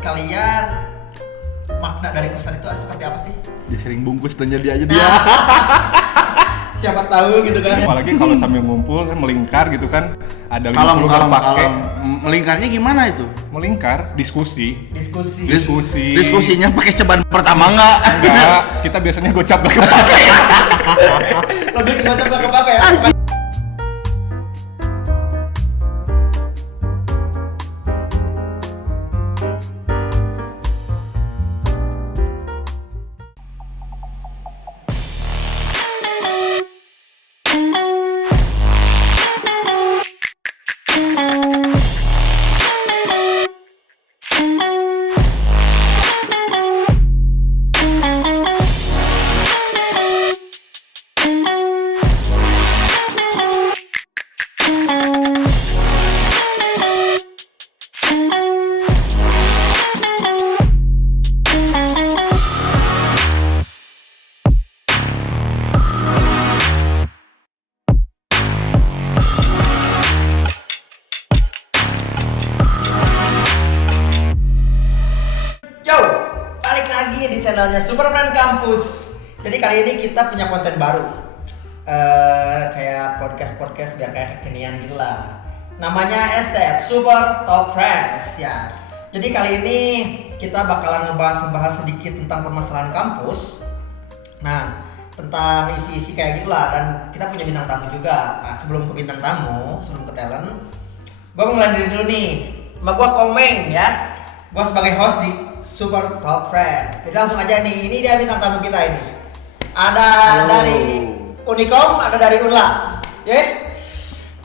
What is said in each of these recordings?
kalian makna dari kosan itu seperti apa sih? Dia sering bungkus dan jadi aja dia. Siapa tahu gitu kan. Apalagi kalau sambil ngumpul kan melingkar gitu kan. Ada 50 Kalau pakai. melingkarnya gimana itu? Melingkar, diskusi. Diskusinya pakai ceban pertama enggak? Enggak, kita biasanya gocap gak kepake. Lebih ke gocap gak kepake ya? Bukan. Lagi di channelnya Superman Kampus. Jadi kali ini kita punya konten baru, kayak podcast biar kayak kekinian gitu lah. Namanya STF Super Top Friends ya. Jadi kali ini kita bakalan ngebahas sedikit tentang permasalahan kampus. Nah, tentang isi-isi kayak gitulah, dan kita punya bintang tamu juga. Nah, sebelum ke bintang tamu, sebelum ke talent, gue mulai diri dulu nih. Sama gue Komeng ya. Gue sebagai host di Super Top Friends. Jadi langsung aja nih, ini dia bintang tamu kita ini. Ada dari Unikom, ada dari Unla.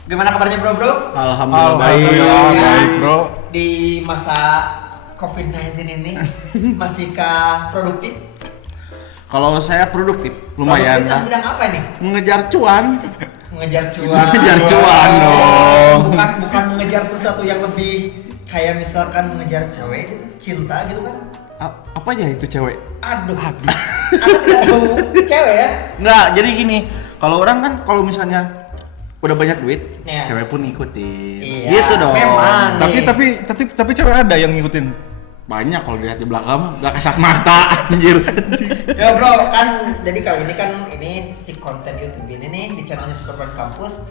Gimana kabarnya bro? Alhamdulillah baik bro. Di masa COVID-19 ini masihkah produktif? Kalau saya produktif, lumayan. Produktif bidang apa nih? Mengejar cuan. Mengejar cuan. Mengejar cuan dong. Bukan mengejar sesuatu yang lebih kayak misalkan mengejar cewek gitu, cinta gitu kan? Apa aja itu cewek? Aduh. Anda tidak tahu cewek ya? Nggak, jadi gini, kalau orang kan kalau misalnya udah banyak duit, ya, cewek pun ngikutin. Iya, Gitu dong. memang. Tapi cewek ada yang ngikutin. Banyak kalau dilihat di belakang, nggak kasat mata, anjir. Ya bro, kan jadi kali ini kan ini si konten YouTube ini nih di channelnya Superman Kampus,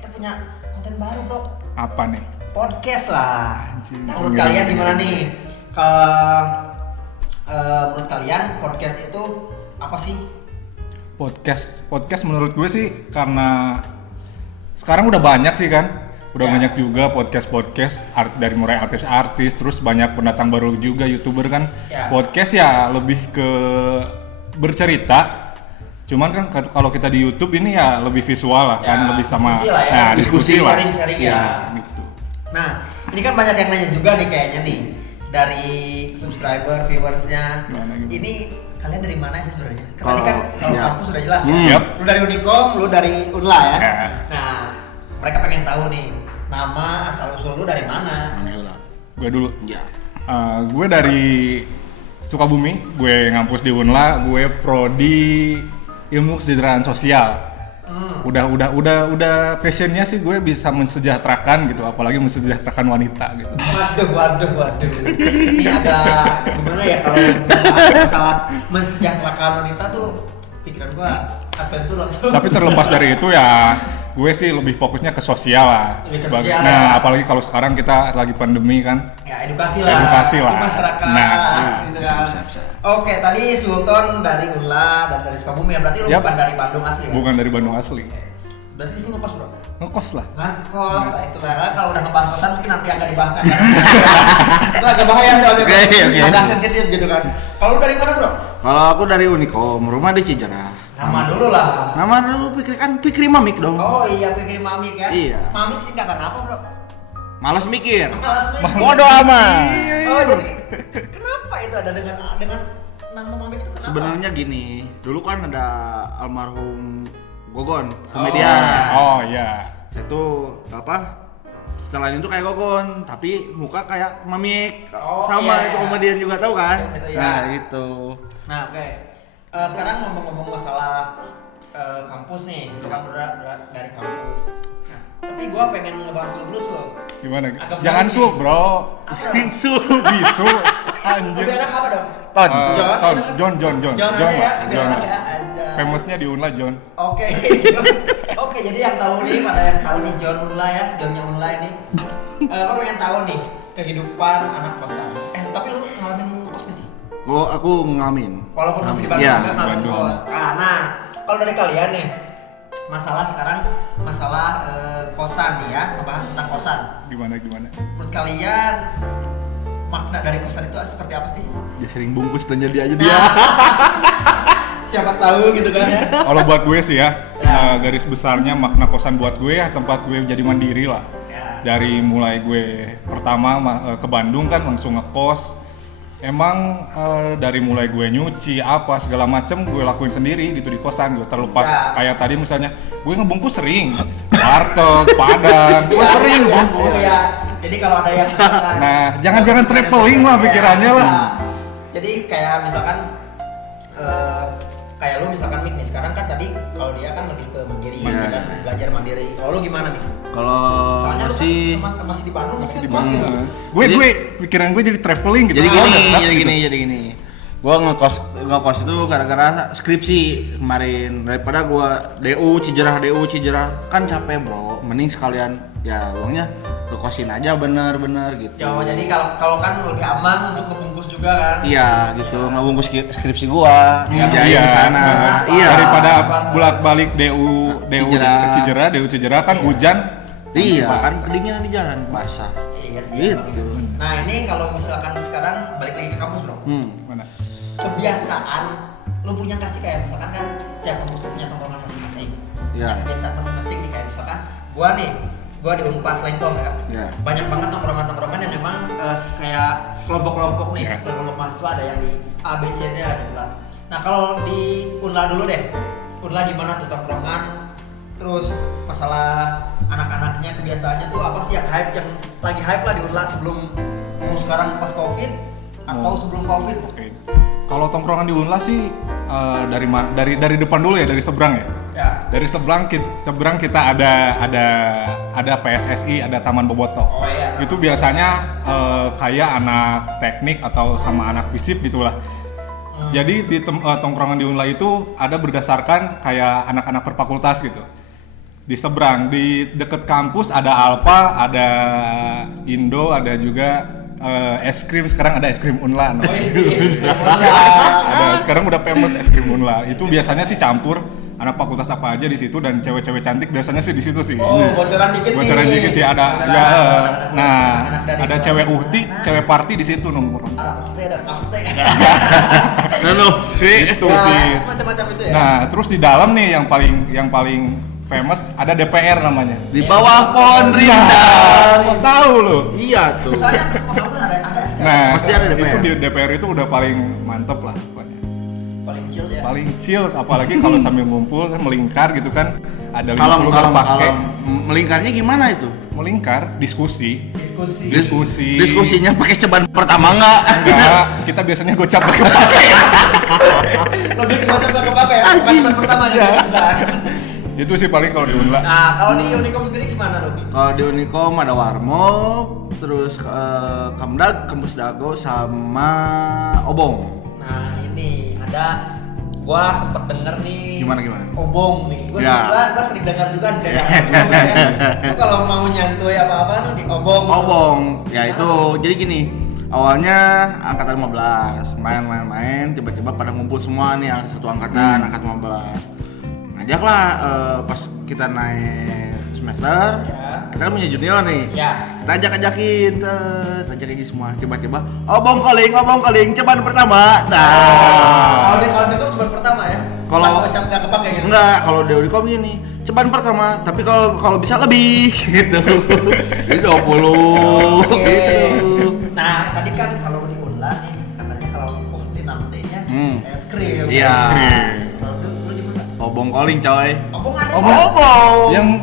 kita punya konten baru bro. Apa nih? Podcast lah. Anjir. Nah, menurut kalian gimana nih? Menurut kalian podcast itu apa sih? Podcast menurut gue sih karena sekarang udah banyak sih kan. Udah banyak juga podcast dari mulai artis-artis, terus banyak pendatang baru juga YouTuber kan. Podcast ya lebih ke bercerita. Cuman kan kalau kita di YouTube ini ya lebih visual lah kan, lebih sama diskusi lah ya. Diskusi lah. Sharing-sharing ya. Gitu. Nah, ini kan banyak yang nanya juga nih kayaknya nih dari subscriber, viewersnya. Ini kalian dari mana sih sebenarnya? Tadi kan kalau kampus sudah jelas ya. Lu dari Unikom, lu dari Unla ya. Nah, mereka pengen tahu nih nama asal usul lu dari mana? Gue dulu. Ya. Gue dari Sukabumi, gue ngampus di Unla, gue prodi ilmu kesejahteraan sosial. Udah passionnya sih gue bisa mensejahterakan gitu, apalagi mensejahterakan wanita gitu. Waduh. Ini agak gimana ya kalau membahas masalah mensejahterakan wanita tuh pikiran gue adventure langsung. Tapi terlepas dari itu ya, gue sih lebih fokusnya ke sosial lah. Nah, apalagi kalau sekarang kita lagi pandemi kan. Ya, edukasi lah. Ke masyarakat. Nah, gitu kan. Bisa. Oke, tadi Sultan dari Unla dan dari Sukabumi ya, berarti lu bukan dari Bandung asli kan? Bukan dari Bandung asli. Berarti di sini ngekos bro? Ngekos lah. Ngekos, itulah kan kalau udah ngebahas kosan mungkin nanti akan dibahas kan. Itu agak bahaya soalnya bro. Agak sensitif gitu kan. Kalau lu dari mana bro? Kalau aku dari Unikom, rumah di Cijerah. Nama dulu lah. Nama dulu Fikri Mamik dong. Oh iya, Fikri Mamik ya. Iya. Mamik singkatan apa bro? Malas mikir. Bodoh amat. Oh jadi kenapa itu ada dengan nama Mamik itu? Sebenarnya gini, dulu kan ada almarhum Gogon, komedian. Oh iya. Saya tuh setelah itu kayak Gogon, tapi muka kayak Mamik. Sama itu komedian juga tahu kan? Nah, gitu. Nah, oke. Sekarang ngomong-ngomong masalah kampus nih, lu kan dari kampus. Nah, tapi gua pengen ngebahas dulu Sul. Gimana? Agak Jangan menarik Sul, nih. bro. Apa? Bisu. Lebih enak apa dong? Ton. John aja ya, lebih enak ya aja. Famousnya di Unla John. Oke, oke. Jadi yang tahu nih, pada yang tahu nih John Unla ya, Johnnya Unla ini. Lo pengen tahu nih kehidupan anak kosan. Tapi lu ngalamin kos gak sih? Aku ngalamin. Walaupun masih di Bandung Iya, kan ngalamin Bandung. kos. Nah, kalau dari kalian nih, masalah kosan nih ya, ngebahas tentang kosan. Gimana? Menurut kalian makna dari kosan itu seperti apa sih? Dia sering bungkus dan jadi aja Nah, dia. siapa tahu gitu kan ya. Kalau buat gue sih ya, Ya. garis besarnya makna kosan buat gue ya tempat gue jadi mandiri lah. Ya. Dari mulai gue pertama ke Bandung kan langsung ngekos. Emang dari mulai gue nyuci apa segala macem gue lakuin sendiri gitu di kosan gue terlepas Ya. kayak tadi misalnya gue ngebungkus sering warteg, padang, gue sering bungkus. Ya. Jadi kalau ada yang misalkan, Nah, jangan traveling lah pikirannya lah. Ya. Jadi kayak misalkan kayak lu misalkan Mik nih sekarang kan tadi kalau dia kan lebih ke mandiri Iya, gitu kan, iya. belajar mandiri. Kalau lu gimana Mik? Kalau Soalnya lu sih kan masih di Bandung, Masih di kan kos gitu. Bandung. Jadi- Gue pikiran gue jadi traveling gitu. jadi Ah, gini, udah, jadi gini. Gua ngekos itu gara-gara skripsi kemarin, daripada gua DU Cijerah kan capek bro, mending sekalian ya uangnya lu kosin aja bener gitu. Ya, jadi kalau kan lebih aman untuk kebungkus juga kan. Iya gitu, ngebungkus skripsi gua, Iya, ngerjain iya. di sana. Nah, Iya. Daripada Nah, bolak-balik DU Cijerah kan hujan. Iya Basah. kan kedinginan di jalan basah. Iya sih. Gitu. emang. Nah, ini kalau misalkan sekarang balik lagi ke kampus, Bro. Mana? Kebiasaan lu punya kasih kayak misalkan kan tiap kampus tuh punya tongkrongan masing-masing. Iya. Nah, kebiasaan masing-masing nih kayak misalkan gua di Unpas Lengkong ya. Iya. Banyak banget tongkrongan-tongkrongan yang memang kayak kelompok-kelompok nih, Iya. kelompok mahasiswa ada yang di A, B, C, D gitu lah. Nah, kalau di Unla dulu deh. Unla gimana tuh tongkrongan? Terus masalah anak-anaknya kebiasaannya tuh apa sih yang lagi hype lah di Unla sebelum mau sekarang pas Covid atau sebelum Covid? Oke. Kalau tongkrongan di Unla sih dari depan dulu ya, dari seberang ya. Ya. Dari seberang kita ada PSSI, ada Taman Boboto. Oh iya. Itu biasanya kayak anak teknik atau sama anak FISIP gitulah. Jadi di tongkrongan di Unla itu ada berdasarkan kayak anak-anak per fakultas gitu. Di seberang, di deket kampus ada Alpa, ada Indo, ada juga es krim. Sekarang ada es krim Unla. Oh, iya. Ada sekarang udah famous es krim Unla. Itu biasanya sih campur anak fakultas apa aja di situ dan cewek-cewek cantik biasanya sih di situ sih. Oh, bocoran dikit nih. Bocoran dikit sih ada. Bocoran. Ya, nah, Anak dari ada luar. cewek uhti, cewek party di situ nongkrong. Ada maksudnya ada maksudnya. Itu Ya, sih. semacam-macam itu ya. Nah, terus di dalam nih yang paling famous ada DPR namanya. Di bawah pohon Iya, rindang. tahu lo. Iya tuh. Soalnya semua kampus ada sekarang. Nah, Pasti ada DPR. itu di DPR itu udah paling mantep lah pokoknya. Paling chill ya. Paling chill, apalagi kalau sambil ngumpul kan melingkar gitu kan. Ada Kalau 50 pakai melingkarnya gimana itu? melingkar, diskusi. Diskusi. Diskusinya pakai ceban pertama enggak? Enggak, kita biasanya gocap pakai. Lebih ke bocor gak kepake ya, bukan teman pertama ya. Itu sih paling kalau di Unla. Nah, kalau di Unicom sendiri gimana, Robi? Kalau di Unicom ada Warmo, terus Kamdag, Kampus Dago sama Obong. Nah, ini ada gua sempet denger nih. Gimana? Obong nih. Gua Ya. sering dengar juga nih. Lu kalau mau nyantuy apa-apa tuh di Obong. Obong, ya itu jadi gini. Awalnya angkatan 15, main, tiba-tiba pada ngumpul semua nih satu angkatan, angkatan 15. Ngajaklah pas kita naik semester, Ya. kita kan punya junior nih. Ya. Kita ajakin semua. Tiba-tiba, obong calling, ceban pertama. Kalau di Unicom cuma pertama ya. Kalau- gocap gak kepake gitu. Enggak, kalau di Unicom gini, ceban pertama, tapi kalau bisa lebih gitu. Jadi 20 Oke. gitu. Nah, tadi kan kalau di Unla nih katanya kalau di namanya es krim. Iya. Es krim. Kalau lu di mana? Obong calling coy. Obong ada. Obong.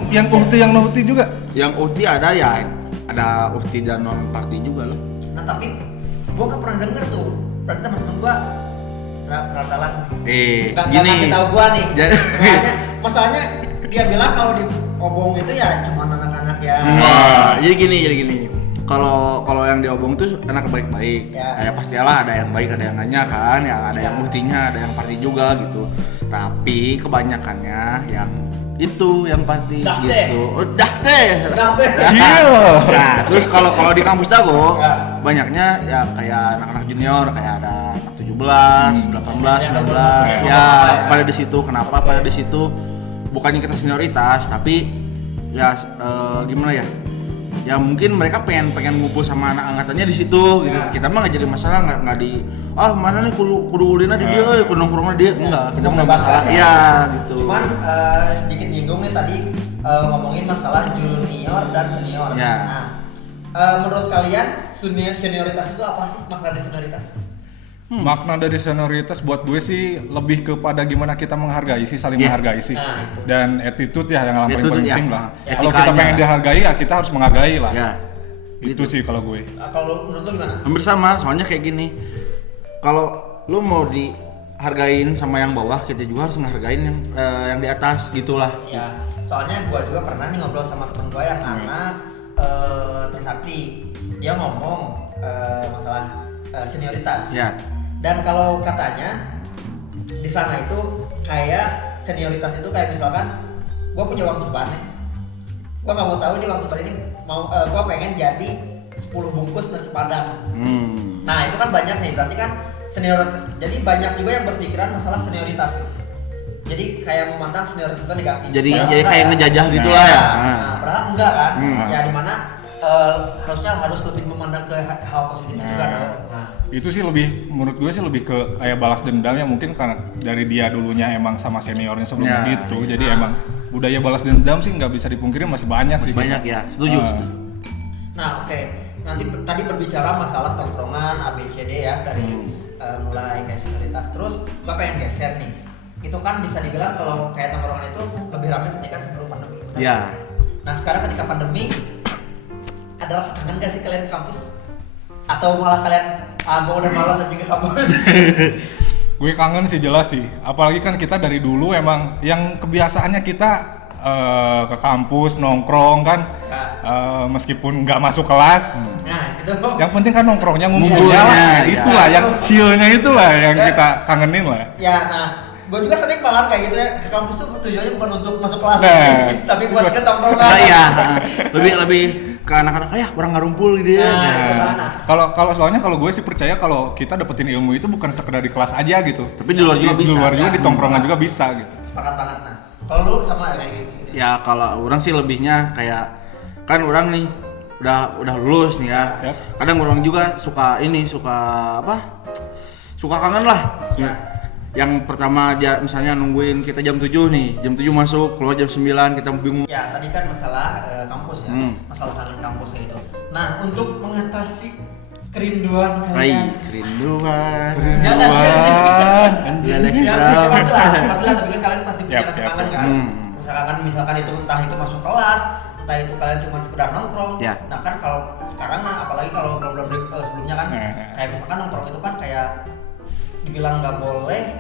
Yang uhti yang nauti juga. Yang uhti ada ya, ada uhti dan non party juga loh. Nah, tapi gua nggak pernah denger tuh. Berarti teman-teman gua ratalan nggak Gini. ngasih tahu gua nih. Jadi- Masalahnya dia bilang kalau di Obong itu ya cuma anak-anak ya. Wah, jadi gini. kalau yang diobong tuh anak baik-baik. Ya. Ya pastilah ada yang baik, ada yang enggaknya kan, ya ada yang multinya, ada yang party juga gitu. Tapi kebanyakannya yang itu yang party Dah gitu. teh. Dah teh. Chill. Nah, terus kalau di kampus Dago Ya. banyaknya ya kayak anak-anak junior, kayak ada anak 17, 18, 19 ya pada di situ. Kenapa pada di situ? Bukannya kita senioritas, tapi ya gimana ya? Ya mungkin mereka pengen ngumpul sama anak angkatannya di situ gitu. Kita mah nggak jadi masalah, nggak di mana nih kudu ulina di dia, kudu nongkrongnya dia, enggak. Kita mah nggak masalah. Iya gitu. Cuman sedikit nyinggung nih tadi ngomongin masalah junior dan senior. Ya. Nah, menurut kalian senioritas itu apa sih, makna dari senioritas? Makna dari senioritas buat gue sih lebih kepada gimana kita menghargai sih, saling Iya. menghargai sih. Nah, itu. Dan attitude ya yang paling Attitude, penting ya. lah. Ya. Kalau kita Etikanya. pengen dihargai ya kita harus menghargai lah. Ya. Itu sih kalau gue. Kalau menurut lu gimana? Hampir sama, soalnya kayak gini. Kalau lu mau dihargain sama yang bawah, kita juga harus ngehargain yang di atas gitulah. Ya, soalnya gua juga pernah nih ngobrol sama temen gua yang anak Trisakti. Dia ngomong masalah senioritas. Ya. Dan kalau katanya di sana itu kayak senioritas itu kayak misalkan gua punya uang ceban nih. Gua nggak mau tahu nih uang ceban ini gua pengen jadi 10 bungkus nasi padang. Nah, itu kan banyak nih, berarti kan jadi banyak juga yang berpikiran masalah senioritas gitu. Jadi kayak memandang senioritas itu negatif. Jadi Padahal kayak enggak, ngejajah ya. gitulah ya. Nah, padahal enggak kan. Hmm. Ya dimana harus lebih memandang ke hal positifnya juga dong. Nah, Itu sih lebih, menurut gue sih lebih ke kayak balas dendam ya, mungkin karena dari dia dulunya emang sama seniornya sebelumnya Ya, gitu. Jadi emang budaya balas dendam sih nggak bisa dipungkiri masih banyak sih. Banyak ya, setuju. Nah, oke. Nanti tadi berbicara masalah tongkrongan ABCD ya dari mulai kayak senioritas. Terus gua pengen geser nih. Itu kan bisa dibilang kalau kayak tongkrongan itu lebih ramai ketika sebelum pandemi. Benar? Ya. Nah, sekarang ketika pandemi ada rasa kangen gak sih kalian ke kampus? Atau malah kalian gua udah malas aja ke kampus? Gue kangen sih jelas sih. Apalagi kan kita dari dulu emang yang kebiasaannya kita ke kampus nongkrong kan, meskipun nggak masuk kelas. Nah, itu dong. Yang penting kan nongkrongnya ngumpulnya Ngumpulnya, lah, ya. itulah yang chillnya itulah yang kita kangenin lah. Ya, nah, gue juga sering banget kayak gitu ya, ke kampus tuh tujuannya bukan untuk masuk kelas, Nah, tapi buat ke tongkrongan. Nah, iya. Lebih ke anak-anak, orang ngarumpul gitu ya. Nah, itu kan. Nah, kalau soalnya kalau gue sih percaya kalau kita dapetin ilmu itu bukan sekedar di kelas aja gitu. Tapi di luar juga bisa. Di luar juga Ya. di tongkrongan juga bisa gitu. Sepakat banget. Nah, kalau lu sama kayak gitu. Ya kalau orang sih lebihnya kayak kan orang nih udah lulus nih ya. Yap. Kadang orang juga suka apa? Suka kangen lah. Ya. Yang pertama dia misalnya nungguin kita jam 7 nih, jam 7 masuk, keluar jam 9 kita bingung. Ya, tadi kan masalah kampus ya, masalah kangen kampus itu. Nah, untuk mengatasi kerinduan kalian. Kerinduan. Anjing. Ya, pastilah, tapi kan kalian pasti punya Yap, rasa yap. kangen kan. Misalkan itu entah itu masuk kelas, entah itu kalian cuma sekedar nongkrong. Ya. Nah kan kalau sekarang apalagi kalau belum sebelumnya kan, kayak misalkan nongkrong itu kan kayak dibilang nggak boleh,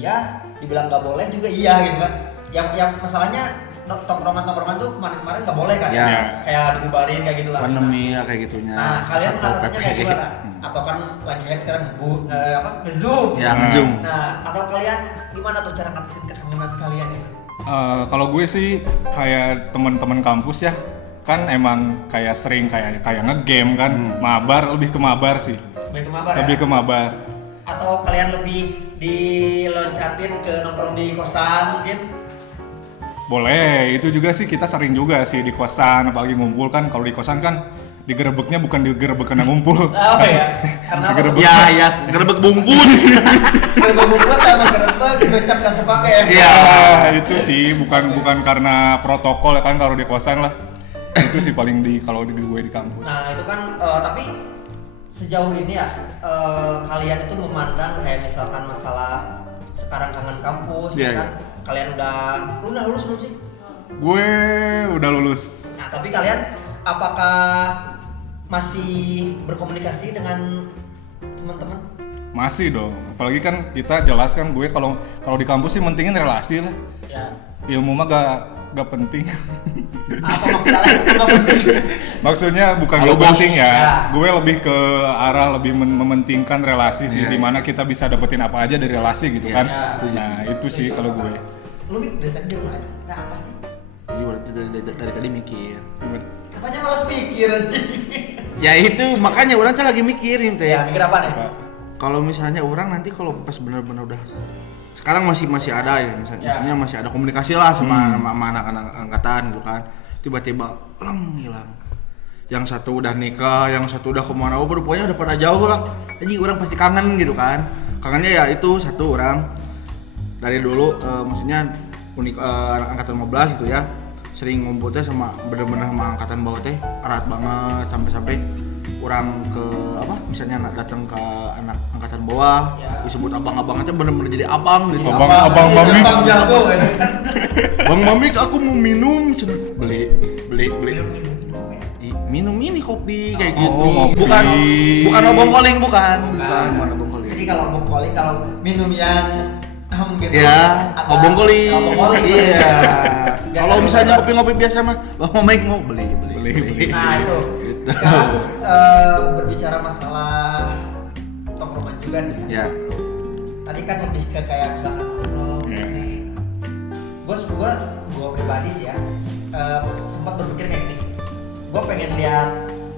iya, dibilang nggak boleh juga iya gitu kan. Yang masalahnya tongkrongan tuh kemarin nggak boleh kan, Ya. kayak dibubarin kayak gitu lah. Pandemi ya kayak gitunya. Nah, kalian Satpol mengatasinya PP. kayak gimana? Atau kan lagi hype sekarang nge-zoom. Ya, nge-zoom. Nah, atau kalian gimana tuh cara ngatasin kekangenan kalian itu? Kalau gue sih kayak teman-teman kampus ya, kan emang kayak sering kayak ngegame kan, mabar, lebih ke mabar sih. Lebih ke mabar Lebih ya? ke mabar. Atau kalian lebih diloncatin ke nongkrong di kosan mungkin? Boleh, itu juga sih kita sering juga sih di kosan, apalagi ngumpul kan. Kalau di kosan kan digerebeknya bukan digerebek karena ngumpul. Oh ya, karena apa? Digerebek. Ya, gerebek bungkus. Gerebek bungkus sama gerebek gocap dan sepakai ya? Iya. Itu sih bukan karena protokol ya kan kalau di kosan lah. Itu sih paling kalau di gue di kampus. Nah itu kan, tapi sejauh ini ya, kalian itu memandang kayak misalkan masalah sekarang kangen kampus, Iya, ya kan? Kalian udah lulus belum sih? Gue udah lulus. Nah tapi kalian apakah masih berkomunikasi dengan teman-teman? Masih dong. Apalagi kan kita jelas kan gue kalau di kampus sih mentingin relasi lah. Ya. Ilmu mah gak penting. Apa maksudnya nggak penting? Maksudnya bukan Halo, gak bos. penting ya. Ya. Gue lebih ke arah lebih mementingkan relasi sih, Iya. dimana kita bisa dapetin apa aja dari relasi gitu Iya, kan. setuju. Nah itu sih kalau gue. Lu nih dari tadi diam aja. Nah apa sih? Jadi dari tadi mikir. Katanya malas mikir. Ya itu makanya orang tuh lagi mikirin teh. Ya mikir apa nih? Kalau misalnya orang nanti kalau pas benar-benar udah sekarang masih ada ya misalnya masih ada komunikasi lah sama anak-anak angkatan gitu kan, tiba-tiba hilang, yang satu udah nikah, yang satu udah kemana, pokoknya udah pada jauh lah, jadi orang pasti kangen gitu kan. Kangennya ya itu satu, orang dari dulu maksudnya anak angkatan 15 gitu ya, sering ngumpulnya sama bener-bener sama angkatan bawah teh erat banget, sampai orang ke apa misalnya datang ke anak angkatan bawah disebut abang-abangnya bener-bener jadi abang gitu. Abang mami. Abang jago kan. Bang mami aku mau minum, beli minum ini kopi kayak gitu. Kopi. bukan obong koling bukan obong koling. Jadi kalau obong koling kalau minum yang gitu. Ya, obong koling. Iya. Biar Kalau kan misalnya kopi-kopi biasa mah bang Mike mau beli. Nah itu. Gitu. Sekarang berbicara masalah tongkrongan juga nih. Ya. Tadi kan lebih ke kayak misalkan gue pribadi sih ya sempat berpikir kayak gini. Gue pengen lihat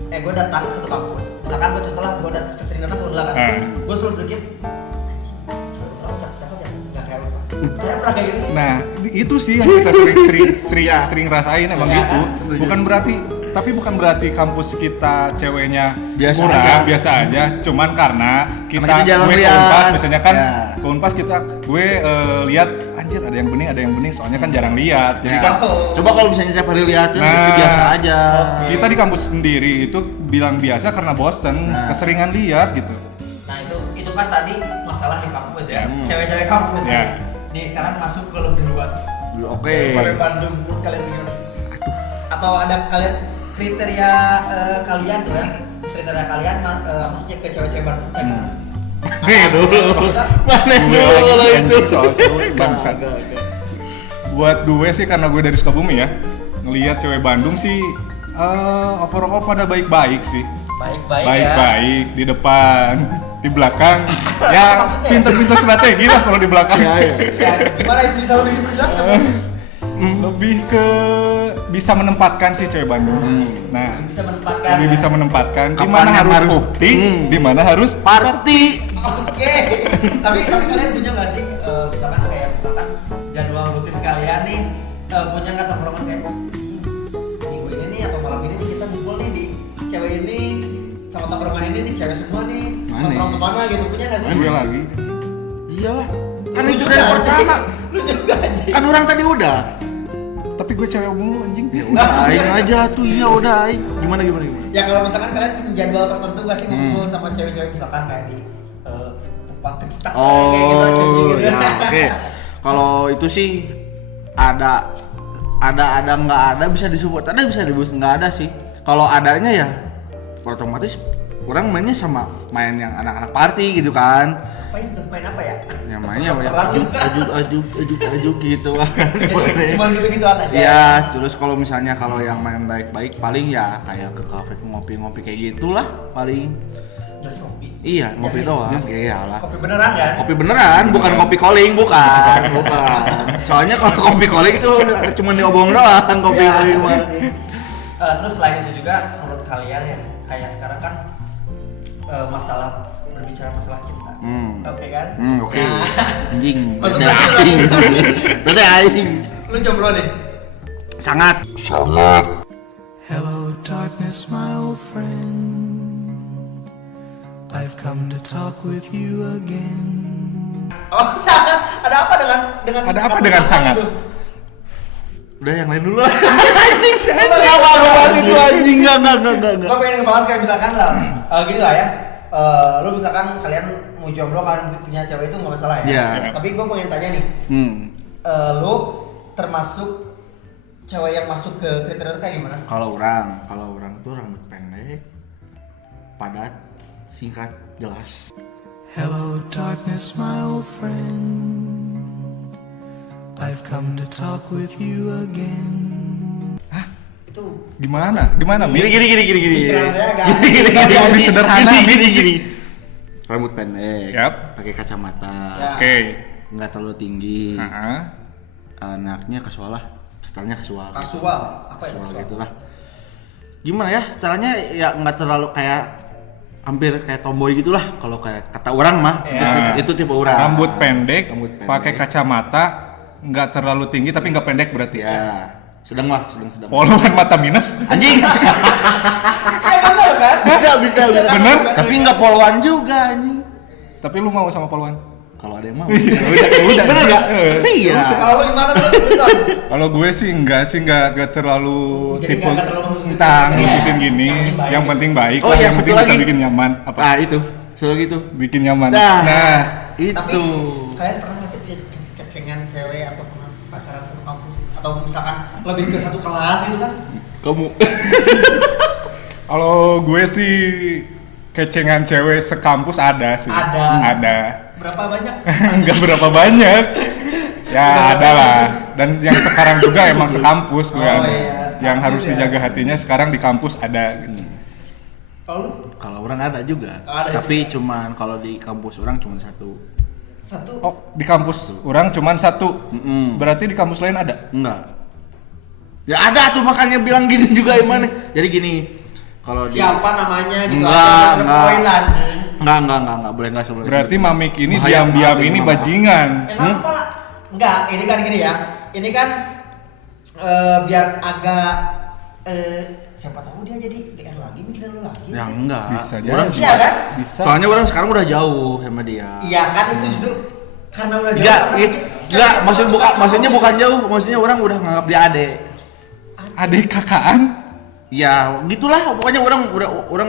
gue datang ke satu kampus. Misalkan gue contoh lah, gue datang ke sering datang ke Unla kan. Gue selalu berpikir cakep ya, nggak kayak lu pas. Saya pernah kayak gitu sih. Nah itu sih yang kita sering rasain emang Iya, gitu. setuju. Bukan berarti kampus kita ceweknya Biasa kurang, aja. biasa aja. Cuman karena Karena kita jarang gue ke lihat. Unpas misalnya kan, Ya. ke Unpas gue lihat anjir ada yang bening, soalnya kan jarang lihat. Jadi Ya. kan Coba kalau misalnya tiap hari lihatnya Nah. pasti biasa aja. kita di kampus sendiri itu bilang biasa karena bosen, Nah. keseringan lihat gitu. Nah itu kan tadi masalah di kampus ya, Ya. cewek-cewek kampus Ya. ya. Nih sekarang masuk ke lebih luas. Oke. Cewek Bandung, menurut kalian gimana sih? Atau ada kriteria kalian tuh ya? Kriteria kalian apa sih ke cewek-cewek Bandung? Kayak gimana sih? Mana dulu? Mana Gue dulu lagi kalau itu? anjing soal cewek bangsa. Buat gue sih karena gue dari Sukabumi ya, ngelihat cewek Bandung sih overall pada baik-baik sih. Baik-baik ya. Baik-baik di depan, di belakang. Ya Maksudnya? pinter-pinter strategi lah kalau di belakang. Ya, gimana itu bisa lebih diperjelaskan? Lebih ke bisa menempatkan sih cewek Bandung. Nah, Bisa menempatkan. lebih bisa menempatkan di Kapan mana yang harus harus- bukti, di mana harus Party. Oke. Tapi kalian punya nggak sih misalkan jadwal rutin kalian nih punya nggak tongkrongan kayak minggu ini nih atau malam ini nih kita ngumpul nih di cewek ini sama tongkrongan ini nih cewek semua nih Mana tongkrong ya? kemana gitu punya nggak sih? gue lagi. Iyalah. Kan Lu itu juga dari anjing. pertama. Lu juga anjing. Kan orang tadi udah. Tapi gue cewek mulu anjing. Udah aing aja tuh, iya udah aing. Gimana? Ya kalau misalkan kalian punya jadwal tertentu nggak sih ngumpul sama cewek-cewek misalkan kayak di tempat tekstak kayak gitu aja Oh, gitu. ya, oke. Kalau itu sih ada nggak ada bisa disebut, ada bisa disebut nggak ada sih. Kalau adanya ya otomatis orang mainnya sama main yang anak-anak party gitu kan. Main apa ya? Ya mainnya banyak Perang ajuk gitu kan. Jadi cuma gitu-gituan aja. Ya, terus kalau misalnya kalau yang main baik-baik paling ya kayak ke kafe ngopi-ngopi kayak gitulah paling. Just kopi. Iya, ngopi Just- doang. just- Iyalah. Kopi beneran kan? Kopi beneran, bukan kopi calling, bukan. Soalnya kalau kopi calling itu cuma diobong doang, kopi Ya, calling mah. iya sih. Terus selain itu juga menurut kalian ya kayak sekarang kan berbicara masalah cinta. Oke kan? Oke. Nah, Anjing. Maksudnya Berarti aing. Berarti aing. lu jomblo nih. Sangat. Hello, darkness, my old friend. I've come to talk with you again. Oh, sangat. Ada apa dengan Ada apa kata dengan sangat? itu? Udah yang lain dulu lah. Anjing sih. Apa lu bahas itu anjing enggak. Gue pengen ngebahas kayak misalkan lah, gini lah ya. Lu misalkan kalian mau jomblo, kalian punya cewek itu nggak masalah ya. Iya. Tapi gue pengen tanya nih, lu termasuk cewek yang masuk ke kriteria itu kayak gimana sih? Kalau orang tuh rambut pendek, padat, singkat, jelas. Hello, darkness, my old friend. I've come to talk with you again. Itu Gimana? Mi? Gini. pikiran saya agak Yang lebih sederhana. Gini. Rambut pendek, Yap. pakai kacamata, Ya. Oke. nggak terlalu tinggi, Heeh. anaknya kasual lah, stylenya kasual, kasual. Apa ya? kasual gitulah. Gimana ya, stylenya ya nggak terlalu kayak hampir kayak tomboy gitulah. Kalau kayak kata orang mah, Ya. itu tipe orang. Rambut pendek, Rambut pendek. pakai kacamata, nggak terlalu tinggi tapi nggak pendek berarti. Ya, sedang. Poluan mata minus. Anjing. Ya benar kan? bisa. Bener? Tapi nggak poluan juga anjing. Tapi lu mau sama poluan? Kalau ada yang mau. Udah. Bener nggak? Iya. Kalau lu gimana tuh? Ton? Kalau gue sih nggak terlalu Jadi tipe nggak terlalu khususin kita gini ya? ngususin gini. Yang penting baik. Oh lah. iya, Yang penting satu bisa lagi. bikin nyaman. Apa? Nah itu, selalu gitu. Bikin nyaman. Nah, Tapi itu. kalian pernah nggak sih punya kecengan cewek atau pernah pacaran satu kampus atau misalkan lebih ke satu kelas gitu kan? Kamu. Kalau gue sih kecengan cewek sekampus ada sih. Ada. Berapa banyak? Enggak berapa banyak. Ya ada lah. Dan yang sekarang juga emang sekampus gue Oh, ada. iya, sekampus Yang harus ya. dijaga hatinya sekarang di kampus ada. Gitu. Kalau lu Kalau orang ada juga. Ada Tapi cuman kalau di kampus orang cuma satu. satu Oh di kampus orang cuman satu. Mm-mm. Berarti di kampus lain ada? Enggak. Ya ada tuh makanya bilang gitu juga gimana. Jadi gini, kalau di siapa namanya gitu Enggak, aja enggak. poin lah. enggak boleh enggak sebelum. Berarti Mamik ini Bahaya, diam-diam maaf, ini maaf. bajingan. Kenapa? Enggak, ini kan gini ya. Ini kan biar agak siapa tahu dia jadi GR lagi mikirin lu lagi. Ya enggak. Bisa Orang jadi. Iya kan? Bisa. Soalnya orang sekarang udah jauh sama dia. Iya kan itu justru karena udah jauh. Enggak, karena maksudnya bukan jauh, maksudnya orang udah nganggap dia adek. Adik kakaan? Ya, gitulah pokoknya orang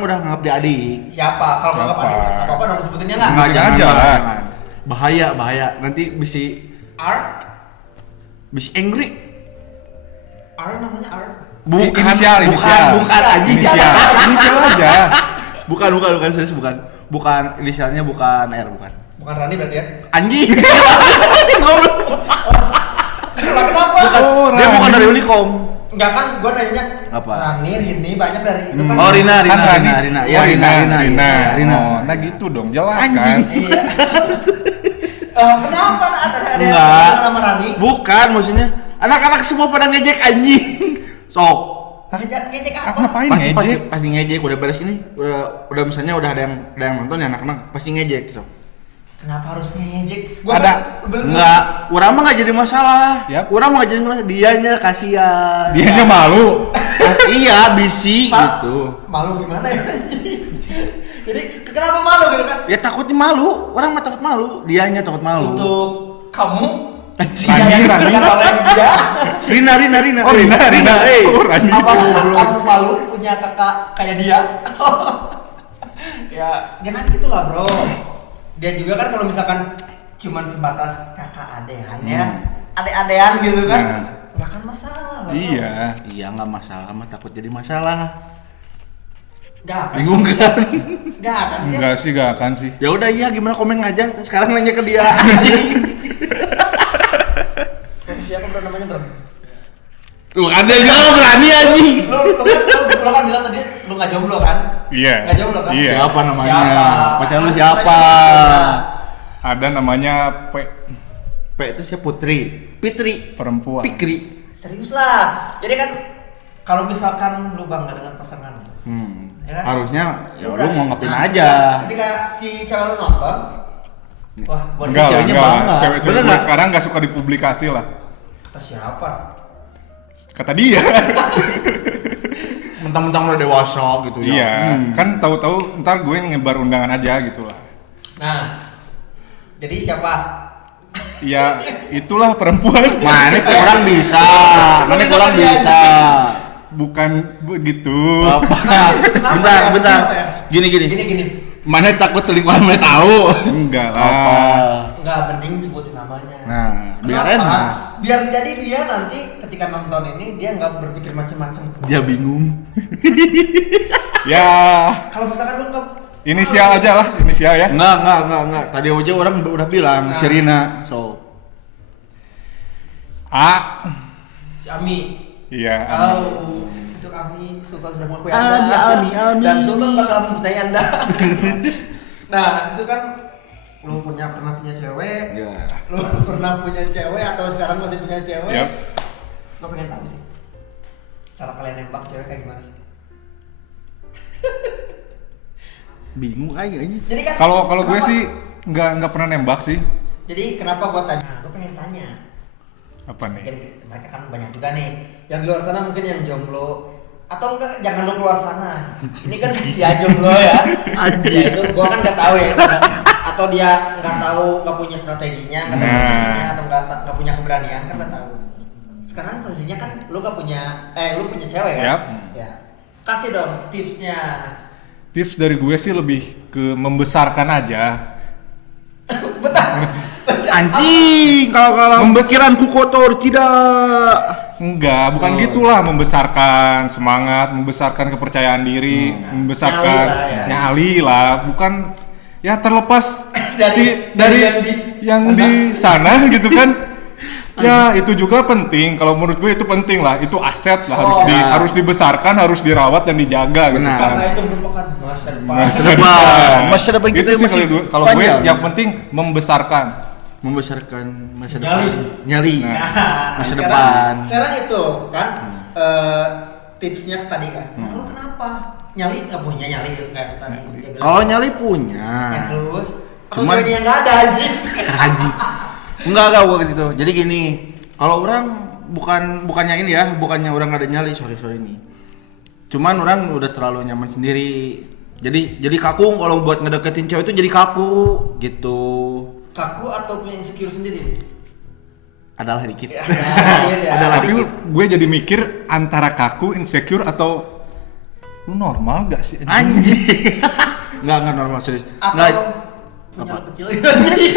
udah nganggap dia adik. Siapa? Kalau nggak Siapa? apa apa-apa dong sebutinnya nggak? Enggak. jangan, aja lah. jangan. Bahaya. Nanti R bisa angry. R namanya R. Inisial. Bukan anjing. Inisial aja. Bukan serius bukan. Bukan inisialnya bukan R bukan. Bukan Rani berarti ya? Anjing. Kenapa? Oh, Dia bukan Rani. dari Unicom. Enggak kan gua nanya Apa? Rani, Rini banyak dari itu kan. Oh, Rina. Kan Rani. Ya, Oh, Rina. Rina. Oh, nah gitu dong, jelas Anjing. kan? Iya. Kenapa ada Enggak. yang nama Rani? Bukan maksudnya anak-anak semua pada ngejek anjing. Sok. Ngejek apa? Ngapain Pasti ngejek? pasti ngejek udah beres ini. Udah misalnya udah ada yang nonton ya anak-anak pasti ngejek sok. Kenapa harus ngejek? Ada. Enggak, orang mah nggak jadi masalah. Yap. Orang mah nggak jadi masalah, dianya kasihan. Dianya malu. Iya, bisi Pak, gitu. malu gimana ya? Jadi kenapa malu gitu kan? Ya takutnya malu, orang mah takut malu, dianya takut malu. Untuk kamu Anjing. Rani. kan oleh dia. Rina. Oh, Rina. Oh, Rani. Apa kamu malu punya kakak kayak dia? Ya, jangan gitulah, Bro. Dia juga kan kalau misalkan cuman sebatas kakak adean ya. Adek-adean gitu kan. Nah. Enggak kan masalah. Bro. Iya. Iya nggak masalah, mah takut jadi masalah. Enggak akan. Bingung kan? Enggak akan sih. Enggak akan sih. Ya udah iya gimana komen aja. Sekarang nanya ke dia anjing. Siapa bro namanya, Bro? Tuh ada juga berani anjing. Lu kan bilang tadi lu enggak jomblo kan? Iya. Enggak jomblo kan? Iya. Siapa namanya? Siapa? Pacar lu Kan siapa? tanya, Ada namanya P itu siapa? Putri, Fitri, perempuan. Pikri. serius lah. Jadi kan kalau misalkan lu bangga dengan pasangan lu, ya kan? Harusnya ya udah. lu mau ngapain Nah, aja. Ketika si cewek lu nonton, wah, gua Enggak lah, ceweknya enggak lah. bangga. Cewek-cewek Bener gue nggak? sekarang enggak suka dipublikasi lah. kata siapa? Kata dia. Mentang-mentang udah dewasa gitu ya. Iya, kan tahu-tahu ntar gue nyebar undangan aja gitu lah. Nah, jadi siapa? Ya, itulah perempuan. Mana orang bisa, mana orang bisa. Bukan begitu. Apa? Bentar. Kenapa ya? Gini. Gini. Mana takut selingkuhan mana tahu. Enggak lah. Apa? Enggak penting sebutin namanya. Nah, biar Kenapa? enak. Biar jadi dia nanti ketika nonton ini dia nggak berpikir macam-macam. Dia bingung. Ya, Kalau misalkan lu nggak inisial aja lah, inisial ya. Enggak. Tadi aja orang udah bilang, Sherina. So. A. Si Ami. Iya. Oh, itu kami Sultan sudah mengakui Anda. Ami. Dan Sultan bakal mempercayai Anda. Nah, itu kan lu pernah punya cewek. Ya. Lu pernah punya cewek atau sekarang masih punya cewek? Yap. Lu pengen tahu sih cara kalian nembak cewek kayak gimana sih? Bingung aja. Jadi kan Kalau gue kenapa- sih nggak pernah nembak sih. Jadi kenapa gua tanya? Gua pengen tanya. Apa nih? Mungkin mereka kan banyak juga nih yang di luar sana mungkin yang jomblo atau enggak jangan lu keluar sana. Ini kan kasihan jomblo ya. Ya itu gua kan nggak tahu ya. Atau dia nggak tahu nggak punya strateginya, nggak tahu Nah. strateginya atau nggak punya keberanian kan nggak tahu. Sekarang posisinya kan lu lu punya cewek kan? Yap. Ya. Kasih dong tipsnya. Tips dari gue sih lebih ke membesarkan aja. Bentar. Anjing, kalau pikiranku kotor tidak. Enggak, bukan gitulah membesarkan semangat, membesarkan kepercayaan diri, membesarkan nyali lah, bukan ya terlepas dari yang di sana gitu kan. Ya itu juga penting, kalau menurut gue itu penting lah, itu aset lah, harus dibesarkan, harus dirawat dan dijaga gitu Benar. kan. Karena itu merupakan masa depan. Masa depan kita Itu sih masih kalau gue panjang. yang penting membesarkan. Membesarkan masa Nyali. depan. Nyali. Nah, Masa sekarang- depan. Sekarang itu kan tipsnya tadi kan. Nah, lu kenapa? Nyali nggak punya nyali kayak tadi. Dia bilang. Kalau nyali punya. Ya, terus atau Cuman- ceweknya yang nggak ada anjing. Haji. Enggak gua gitu. Jadi gini, kalau orang bukannya ini ya, bukannya orang ada nyali, sorry ini. Cuman orang udah terlalu nyaman sendiri. Jadi kaku kalau buat ngedeketin cewek itu jadi kaku gitu. Kaku atau punya insecure sendiri? Adalah dikit. Ya, ya. Adalah Tapi dikit. gue jadi mikir antara kaku, insecure atau lu normal gak sih? Anjing. Enggak normal serius. Atau Enggak. punya Apa? kecil gitu anjing.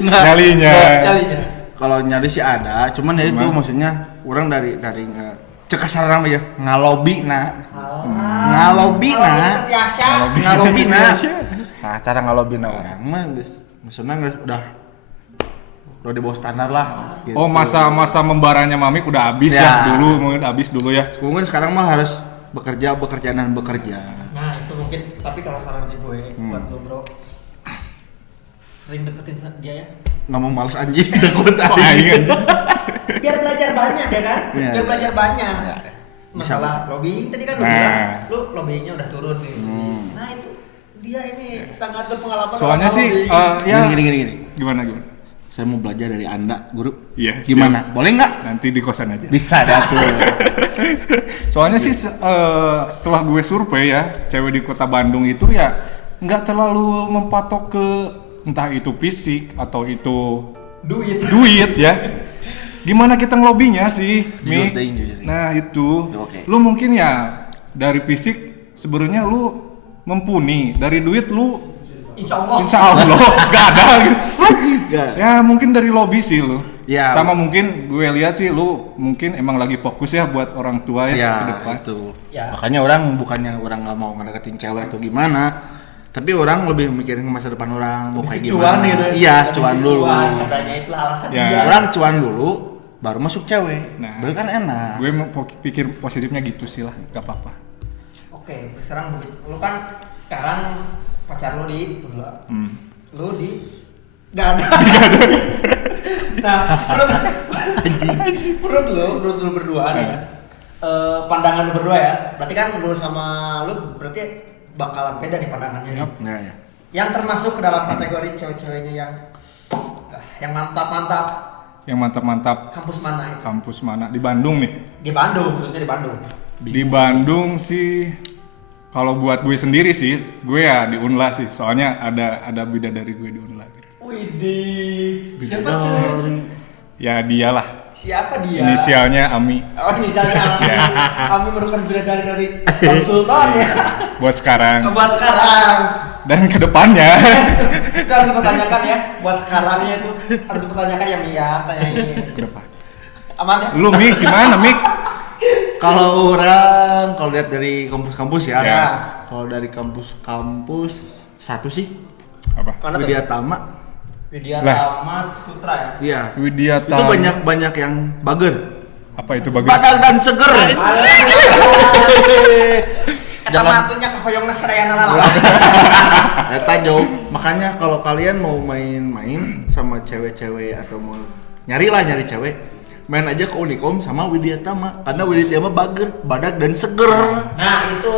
Enggak. Nyalinya. Nyalinya. Kalau nyari sih ada, cuman ya itu maksudnya orang dari cek kasar nama ya ngalobi na. Ngalobi na. Ngalobi na. Nah, cara ngalobi na orang mah guys. Maksudnya guys udah di bawah standar lah gitu. Oh masa membaranya Mamik udah habis Ya. mungkin habis dulu ya. Mungkin sekarang mah harus bekerja. Nah, itu mungkin tapi kalau saran dari gue buat lu, Bro. Sering deketin dia ya. Nggak mau males anjing takut Kok anjing. aing anjing? Biar belajar banyak ya kan? Iya. Biar belajar banyak. Iya. Masalah lobbying tadi kan lu Nah. bilang, lu lobbyingnya udah turun nih. Nah itu dia ini sangat berpengalaman. Soalnya dalam sih lobbying. ya Gini. gimana? Saya mau belajar dari Anda, guru. Iya. Gimana? Boleh nggak? Nanti di kosan aja. Bisa dah tuh. Soalnya sih setelah gue survei ya, cewek di kota Bandung itu ya nggak terlalu mempatok ke entah itu fisik atau itu duit ya. Gimana kita ngelobinya sih, Mik? Jujur. Nah itu, Oke. lu mungkin ya dari fisik sebenarnya lu mumpuni, dari duit lu Insya Allah. insya Allah gak ada gitu. Nggak. Ya mungkin dari lobby sih lu. Ya. Sama mungkin gue lihat sih lu mungkin emang lagi fokus ya buat orang tua ya, Ya ke depan. itu. Ya. Makanya bukannya orang nggak mau ngedeketin cewek atau gimana, tapi orang lebih mikirin masa depan orang mau kayak Cuan gimana. gitu. Iya, cuan dulu. Katanya itulah alasan Ya. dia. Orang cuan dulu, baru masuk cewek. Nah. Baru kan enak. Gue mau pikir positifnya gitu sih lah, gak apa-apa. Oke, sekarang lu kan sekarang pacar lu di lu di nggak ada. Nah, menurut lu berdua nih ya. Pandangan lu berdua ya. Berarti kan lu sama lu berarti bakalan beda nih pandangannya. nih. Nggak ya. Yang termasuk ke dalam kategori cewek-ceweknya yang mantap-mantap. Yang mantap-mantap Kampus mana itu? kampus mana? Di Bandung nih. Di Bandung, khususnya di Bandung. Di Bandung sih kalau buat gue sendiri sih, gue ya di Unla sih. Soalnya ada bidadari gue di Unla gitu. Widih. Siapa tuh? Ya dialah. Siapa dia? Inisialnya Ami. Oh, inisialnya Ami. Ami merupakan bidadari dari Bang Sultan ya. Buat sekarang Buat sekarang. dan kedepannya. Itu harus dipertanyakan ya. Buat sekarangnya itu harus dipertanyakan ya Mia. Tanyain. Kedepan. Aman ya? Lu Mik gimana Mik? Kalau orang kalau lihat dari kampus-kampus ya. Ya. Kalau dari kampus satu sih Apa? Mana tuh? Widya Tama. Widya Lah. Tama Putra ya. Iya. Widya Itu banyak yang bager. Apa itu bagus? Badak dan seger. Eta matunya kehoyongna sarayana lala. Eta jauh. Makanya kalau kalian mau main-main sama cewek-cewek atau mau nyari cewek, main aja ke Unicom sama Widya Tama karena Widya Tama bager, badak dan seger. Nah, itu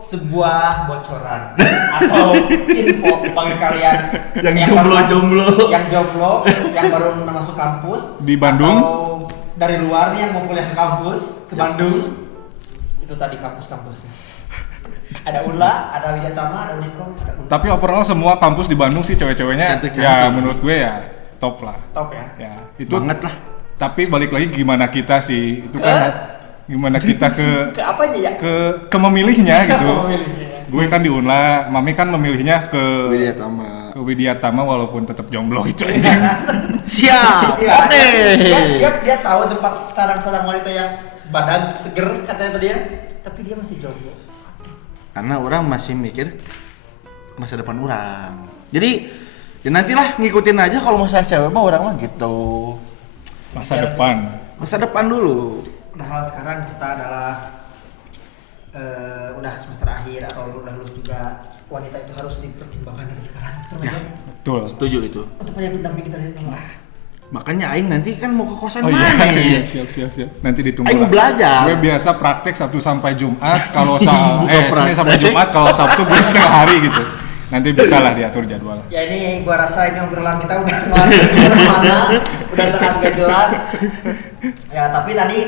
sebuah bocoran atau info bagi kalian Yang baru jomblo-jomblo. yang jomblo, yang baru masuk kampus Di Bandung. atau dari luar nih yang mau kuliah ke kampus ke Bandung. Itu tadi kampus-kampusnya. Ada UNLA, ada Widya Tama, ada Unicom, ada UNLA. Tapi overall semua kampus di Bandung sih cewek-ceweknya Cantik-cantik. ya menurut gue ya top lah. Top ya. Ya, itu Banget lah. Tapi balik lagi gimana kita sih? Itu kan gimana kita ke Ke apa aja ya? ke memilihnya gitu. Memilihnya. Gue kan di Unla, Mami kan memilihnya ke Widya Tama. Widya Tama walaupun tetap jomblo itu aja. Siap. Iya, Oke. dia tahu tempat sarang-sarang wanita yang badak seger katanya tadi ya, tapi dia masih jomblo. Karena orang masih mikir masa depan orang. Jadi ya nantilah ngikutin aja kalau masalah cewek mah orang mah gitu. Masa depan. Masa depan dulu. Padahal sekarang kita adalah udah semester akhir atau udah lulus juga, wanita itu harus dipertimbangkan dari sekarang. Ya. Betul. Setuju itu. Untuk menjadi pendamping kita dari rumah. Makanya aing nanti kan mau ke kosan Oh iya, mana? iya, siap. Nanti ditunggu. Aing mau belajar. Gue biasa praktek Sabtu sampai Jumat, kalau Bukan Senin praktek. sampai Jumat, kalau Sabtu gue setengah hari gitu. Nanti bisa lah diatur jadwal. Ya ini gua rasa ini obrolan kita udah ngelanjut kemana-mana, udah sangat gak jelas. Ya tapi tadi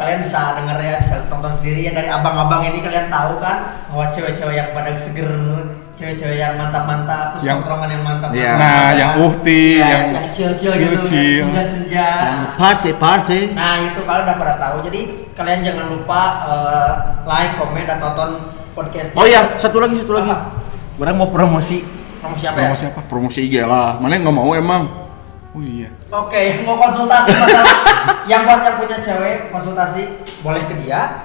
kalian bisa denger ya, bisa tonton sendiri ya dari abang-abang ini, kalian tahu kan bahwa cewek-cewek yang badak seger, cewek-cewek yang mantap-mantap, terus Yang- tongkrongan yang mantap-mantap. Iya. Nah, yang uhti, Iya, yang yang chill-chill gitu, chill-chill. senja-senja. Yang party. Nah itu kalian udah pada tahu, jadi kalian jangan lupa like, komen, dan tonton podcastnya. Oh iya, satu lagi. Apa? Orang mau promosi. Promosi apa ya? Promosi apa? Promosi IG lah. Mana nggak mau emang? Oh iya. Oke, mau konsultasi masalah yang buat yang punya cewek, konsultasi boleh ke dia.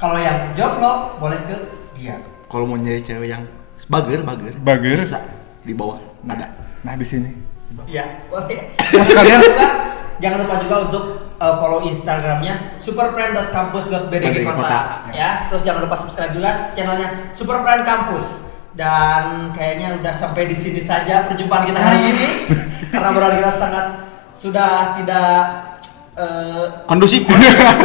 Kalau yang jomblo boleh ke dia. Kalau mau nyari cewek yang bager. Bager. Bisa di bawah. Ada. Nah di sini. Iya, boleh. Terus kalian Jangan lupa juga untuk follow Instagramnya superplan.campus.bdg Kota. Kota ya. Terus jangan lupa subscribe juga channelnya Superplan Campus. Dan kayaknya udah sampai di sini saja perjumpaan kita hari ini karena obrolan kita sudah tidak Kondusif.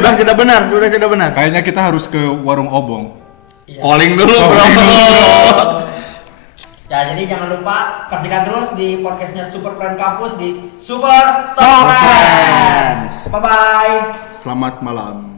Udah tidak benar. kayaknya kita harus ke warung obong. iya. Calling dulu, bro. Calling dulu. Ya, jadi jangan lupa saksikan terus di podcastnya Superplan Campus di Super Top Top Friends. Friends. Bye bye. Selamat malam.